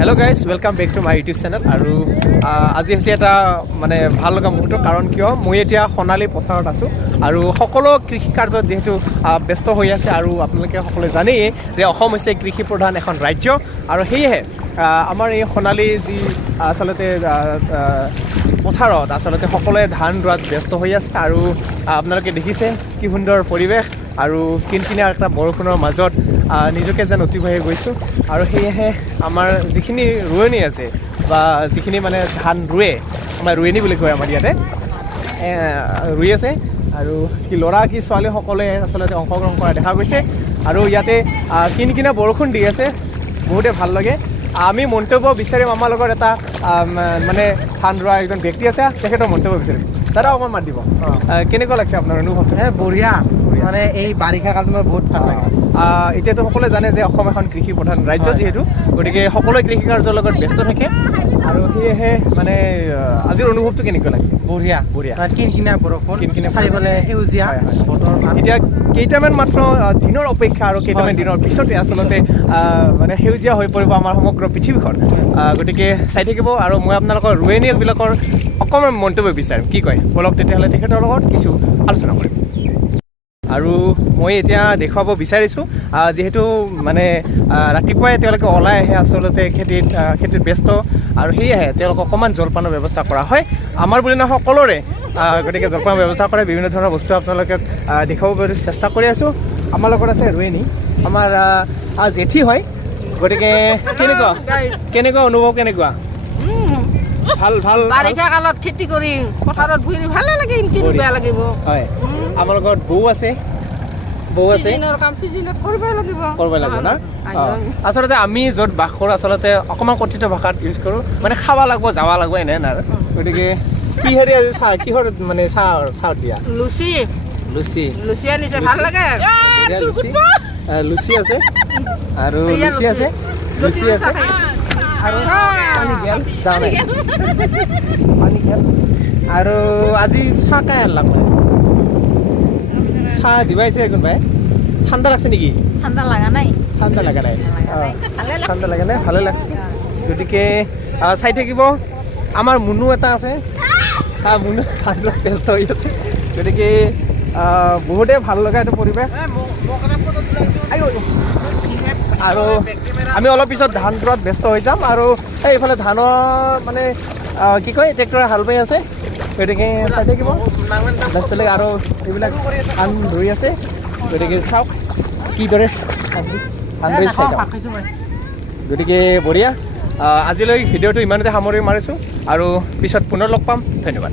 hello' guys welcome back to my YouTube channel আৰু আজি হৈছে এটা মানে ভাল লগা মুহূৰ্ত কাৰণ কিয় মই এতিয়া সোণালী পথাৰত আছোঁ আৰু সকলো কৃষি কাৰ্যত যিহেতু ব্যস্ত হৈ আছে আৰু আপোনালোকে সকলোৱে জানেই যে অসম হৈছে কৃষি প্ৰধান এখন ৰাজ্য আৰু সেয়েহে আমাৰ এই সোণালী যি আচলতে পথাৰত আচলতে সকলোৱে ধান ৰোৱাত ব্যস্ত হৈ আছে আৰু আপোনালোকে দেখিছে কি সুন্দৰ পৰিৱেশ আৰু কিনকিনীয়া এটা বৰষুণৰ মাজত নিজকে যেন অতিবাহি গৈছোঁ আৰু সেয়েহে আমাৰ যিখিনি ৰোৱনী আছে বা যিখিনি মানে ধান ৰুৱে আমাৰ ৰোৱনী বুলি কয় আমাৰ ইয়াতে ৰুই আছে আৰু কি ল'ৰা কি ছোৱালী সকলোৱে আচলতে অংশগ্ৰহণ কৰা দেখা গৈছে আৰু ইয়াতে কিনকিনীয়া বৰষুণ দি আছে বহুতে ভাল লাগে আমি মন্তব্য বিচাৰিম আমাৰ লগত এটা মানে ধান ৰোৱা এজন ব্যক্তি আছে তেখেতৰ মন্তব্য বিচাৰিম দাদা অকণমান মাত দিব কেনেকুৱা লাগিছে আপোনাৰ অনুভৱটো বঢ়িয়া মানে এই বাৰিষা কালত বহুত ভাল লাগে এতিয়াতো সকলোৱে জানে যে অসম এখন কৃষি প্ৰধান ৰাজ্য যিহেতু গতিকে সকলোৱে কৃষি কাৰ্যৰ লগত ব্যস্ত থাকে আৰু সেয়েহে মানে আজিৰ অনুভৱটো কেনেকুৱা লাগিছে বঢ়িয়া বঢ়িয়া কিনকিনীয়া বৰষুণ চাৰিওফালে সেউজীয়া বতৰ এতিয়া কেইটামান মাত্ৰ দিনৰ অপেক্ষা আৰু কেইটামান দিনৰ পিছতে আচলতে মানে সেউজীয়া হৈ পৰিব আমাৰ সমগ্ৰ পৃথিৱীখন গতিকে চাই থাকিব আৰু মই আপোনালোকৰ ৰোৱনীবিলাকৰ অকণমান মন্তব্য বিচাৰিম কি কয় বলক তেতিয়াহ'লে তেখেতৰ লগত কিছু আলোচনা কৰিম আৰু মই এতিয়া দেখুৱাব বিচাৰিছোঁ যিহেতু মানে ৰাতিপুৱাই তেওঁলোকে ওলাই আহে আচলতে খেতিত ব্যস্ত আৰু সেয়েহে তেওঁলোকক অকণমান জলপানৰ ব্যৱস্থা কৰা হয় আমাৰ বুলি নহয় সকলোৰে গতিকে জলপানৰ ব্যৱস্থা কৰে বিভিন্ন ধৰণৰ বস্তু আপোনালোকে দেখুৱাবলৈ চেষ্টা কৰি আছোঁ আমাৰ লগত আছে ৰোৱনী আমাৰ জেঠী হয় গতিকে কেনেকুৱা অনুভৱ কেনেকুৱা ভাল ভাল বাৰিষা কালত খেতি কৰি পথাৰত ঘূৰি ভালে লাগে কিন্তু বেয়া লাগিব হয় আমাৰ লগত বৌ আছে কৰিব লাগিব না আচলতে আমি য'ত বাস কৰোঁ আচলতে অকণমান কথিত ভাষাত ইউজ কৰোঁ মানে খাব লাগিব যাব লাগিব এনে আৰু গতিকে কিহেৰি আজি কিহৰ মানে চাহ দিয়া লুচি আনিছে ভাল লাগে লুচি আছে আৰু লুচি আছে আৰু পানী গেল যাওঁ নাই পানী গেল আৰু আজি চাহ কাই আনলাক চাহ দিবাইছে কোনোবাই ঠাণ্ডা লাগছে নেকি ঠাণ্ডা লগা নাই ঠাণ্ডা লগা নাই ভালে লাগছে গতিকে চাই থাকিব আমাৰ মুনু এটা আছে মুনু ঠাণ্ডা ব্যস্ত হৈ আছে গতিকে বহুতে ভাল লগা এইটো পৰিৱেশ আৰু আমি অলপ পিছত ধান ৰোৱাত ব্যস্ত হৈ যাম আৰু এইফালে ধানৰ মানে কি কয় ট্ৰেক্টৰে হাল বাই আছে গতিকে চাই থাকিব বেলেগ আৰু এইবিলাক ধান ধৰি আছে গতিকে চাওক কিদৰে ধান ধৰি চাই যাওঁ গতিকে বঢ়িয়া আজিলৈ ভিডিঅ'টো ইমানতে সামৰি মাৰিছোঁ আৰু পিছত পুনৰ লগ পাম ধন্যবাদ